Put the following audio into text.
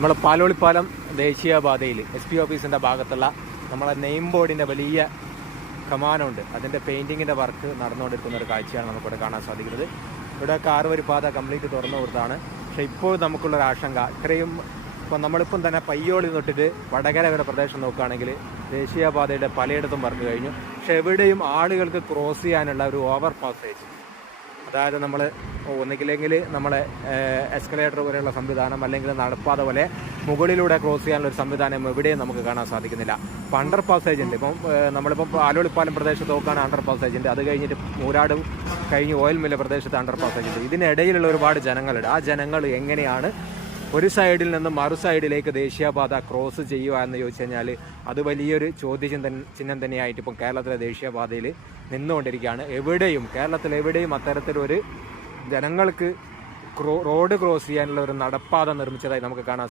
നമ്മൾ പാലോളിപ്പാലം ദേശീയപാതയിൽ SP ഓഫീസിൻ്റെ ഭാഗത്തുള്ള നമ്മളെ നെയിം ബോർഡിൻ്റെ വലിയ കമാനമുണ്ട്. അതിൻ്റെ പെയിൻറ്റിങ്ങിൻ്റെ വർക്ക് നടന്നുകൊണ്ടിരിക്കുന്ന ഒരു കാഴ്ചയാണ് നമുക്കിവിടെ കാണാൻ സാധിക്കുന്നത്. ഇവിടെ കാർവരി പാത കംപ്ലീറ്റ് തുറന്നു കൊടുത്താണ്. പക്ഷേ ഇപ്പോൾ നമുക്കുള്ളൊരു ആശങ്ക ഇത്രയും ഇപ്പം നമ്മളിപ്പം തന്നെ പയ്യോളി തൊട്ടിട്ട് വടകര വരെ പ്രദേശം നോക്കുകയാണെങ്കിൽ ദേശീയപാതയുടെ പലയിടത്തും വർക്ക് കഴിഞ്ഞു. പക്ഷെ എവിടെയും ആളുകൾക്ക് ക്രോസ് ചെയ്യാനുള്ള ഒരു ഓവർ പാസേജ്, അതായത് നമ്മൾ ഒന്നുകില്ലെങ്കിൽ നമ്മളെ എസ്കലേറ്റർ പോലെയുള്ള സംവിധാനം അല്ലെങ്കിൽ നടപ്പാത പോലെ മുകളിലൂടെ ക്രോസ് ചെയ്യാനുള്ള ഒരു സംവിധാനം എവിടെയും നമുക്ക് കാണാൻ സാധിക്കുന്നില്ല. ഇപ്പം അണ്ടർ പാസേജ് ഉണ്ട്. ഇപ്പം നമ്മളിപ്പം ആലോളിപ്പാലം പ്രദേശത്ത് നോക്കുകയാണ് അണ്ടർ പാസേജ് ഉണ്ട്. അത് കഴിഞ്ഞിട്ട് മൂരാട് കഴിഞ്ഞ് ഓയിൽ മില്ല് പ്രദേശത്ത് അണ്ടർ പാസേജ് ഉണ്ട്. ഇതിനിടയിലുള്ള ഒരുപാട് ജനങ്ങളുണ്ട്. ആ ജനങ്ങൾ എങ്ങനെയാണ് ഒരു സൈഡിൽ നിന്ന് മറു സൈഡിലേക്ക് ദേശീയപാത ക്രോസ് ചെയ്യുക എന്ന് ചോദിച്ചു കഴിഞ്ഞാൽ അത് വലിയൊരു ചോദ്യചിഹ്നം തന്നെയായിട്ട് ഇപ്പം കേരളത്തിലെ ദേശീയപാതയിൽ നിന്നുകൊണ്ടിരിക്കുകയാണ്. കേരളത്തിൽ എവിടെയും അത്തരത്തിലൊരു ജനങ്ങൾക്ക് റോഡ് ക്രോസ് ചെയ്യാനുള്ള ഒരു നടപ്പാത നിർമ്മിച്ചതായി നമുക്ക് കാണാം.